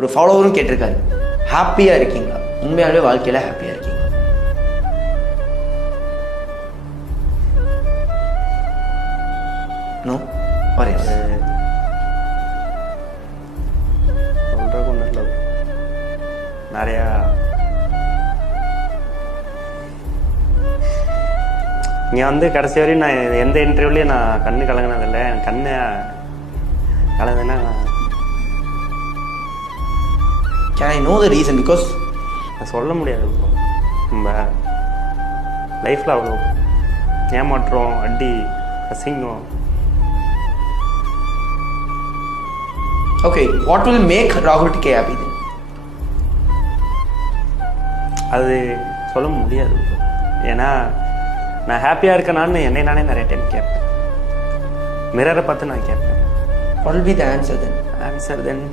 ஒரு ஃபாலோவரும் கேட்டிருக்காரு, ஹாப்பியாக இருக்கீங்களா? உண்மையாகவே வாழ்க்கையில் ஹாப்பியாக இருக்கீங்களா? நோ ஒரு சொல்கிறக்கு ஒன்றும் இல்லை. நிறையா இங்கே வந்து கடைசி வரையும் நான் எந்த இன்டர்வியூலையும் நான் கண்ணு கலங்கினதில்லை. என் கண்ணு கலங்குதுன்னா can I know the reason? Because நான் சொல்ல முடியாது. நம்ம லைஃப்பில் அவ்வளோ ஏமாற்றம், அடி, அசிங்கம். ஓகே, வாட் வில் மேக் ராகுல் டிகே ஹாப்பி தென்? அது சொல்ல முடியாது. ஏன்னா நான் ஹாப்பியாக இருக்கேனான்னு என்னை நானே நிறைய டைம் கேட்பேன். மிரரை பார்த்து நான் கேட்பேன். What will be the answer then? Answer then